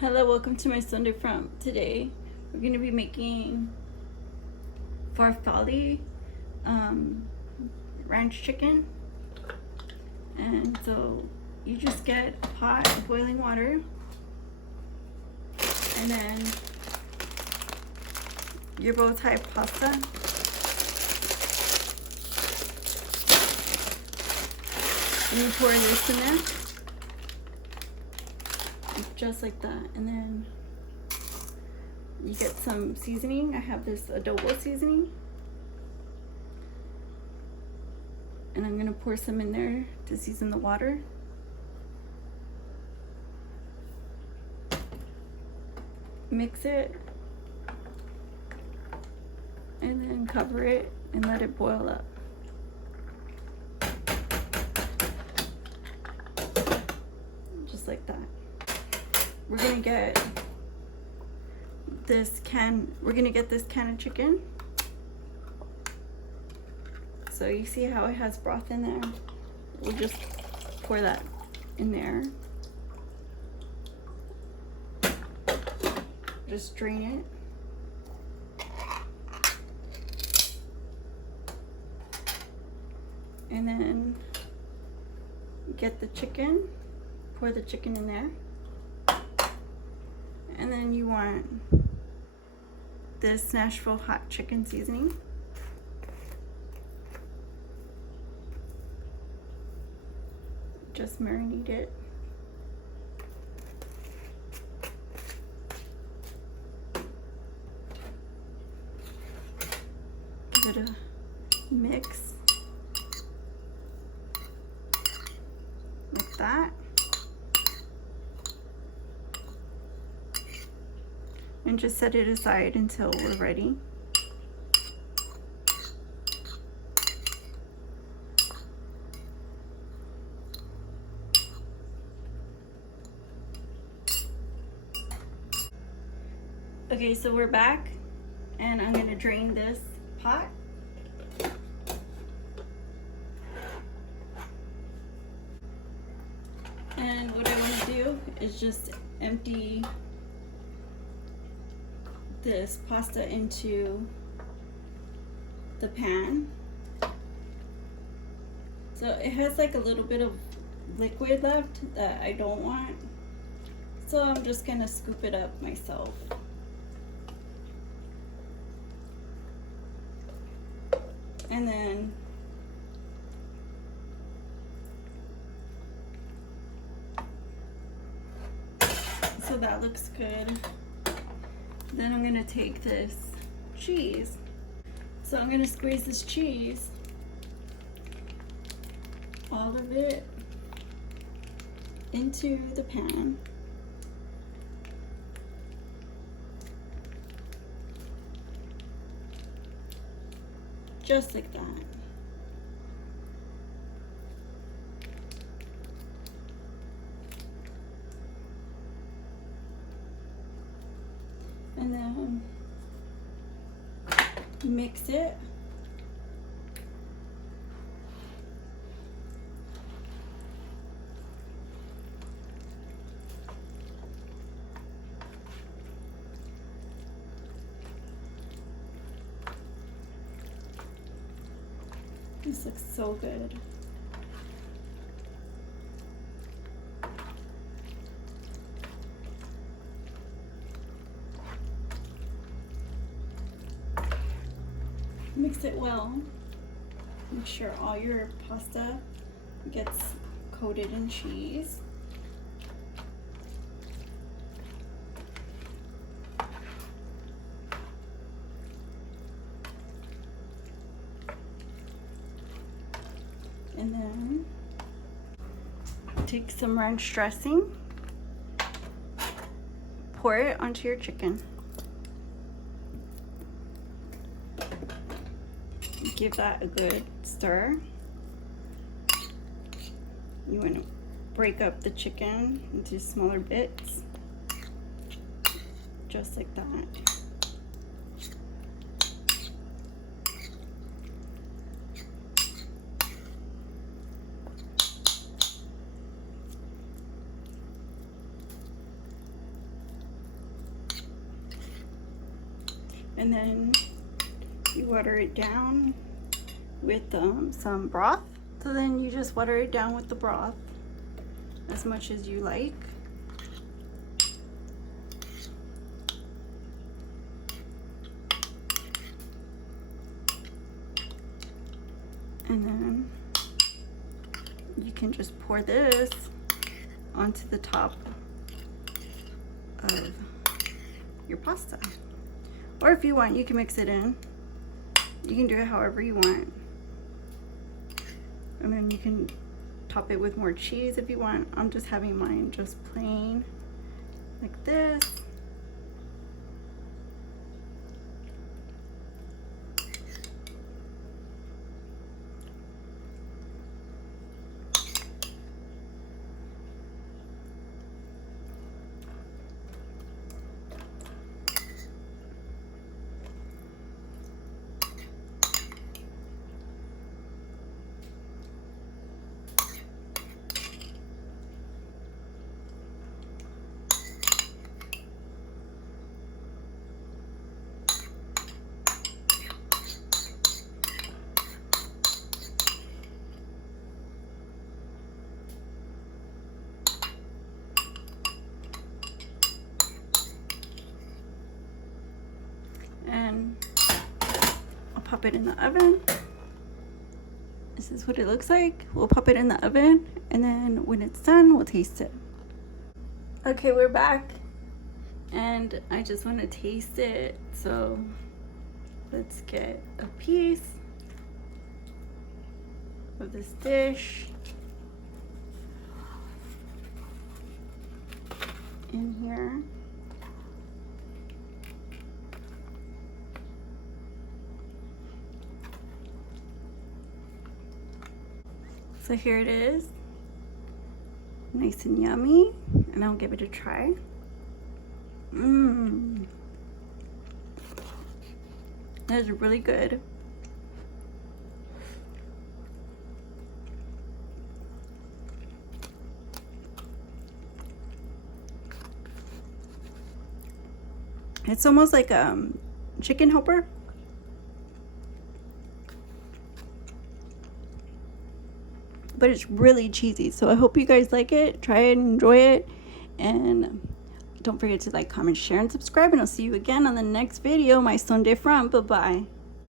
Hello, welcome to my Sunday Front. Today we're going to be making Farfalle ranch chicken. And so you just get a pot of boiling water and then your bow tie pasta. And you pour this in there. Just like that, and then you get some seasoning. I have this adobo seasoning, and I'm gonna pour some in there to season the water. Mix it, and then cover it and let it boil up. Just like that. We're gonna get this can of chicken. So you see how it has broth in there? We'll just pour that in there. Just drain it. And then get the chicken, pour the chicken in there. And then you want this Nashville hot chicken seasoning. Just marinate it. Give it a mix. Like that. And just set it aside until we're ready. Okay, so we're back, and I'm gonna drain this pot. And what I want to do is just empty this pasta into the pan. So it has like a little bit of liquid left that I don't want, so I'm just gonna scoop it up myself. And then so that looks good. Then I'm gonna take this cheese. So I'm gonna squeeze this cheese, all of it, into the pan. Just like that. And then mix it. This looks so good. Mix it well. Make sure all your pasta gets coated in cheese. And then take some ranch dressing, pour it onto your chicken. Give that a good stir. You want to break up the chicken into smaller bits, just like that. And then you water it down with some broth. So then you just water it down with the broth as much as you like. And then you can just pour this onto the top of your pasta. Or if you want, you can mix it in. You can do it however you want. And then you can top it with more cheese if you want. I'm just having mine just plain like this. And I'll pop it in the oven. This is what it looks like. We'll pop it in the oven, and then when it's done, we'll taste it. Okay, we're back, and I just want to taste it. So let's get a piece of this dish in here. So here it is, nice and yummy, and I'll give it a try. That is really good. It's almost like chicken helper. But it's really cheesy. So I hope you guys like it. Try it and enjoy it. And don't forget to like, comment, share, and subscribe. And I'll see you again on the next video. My Sunday front. Bye-bye.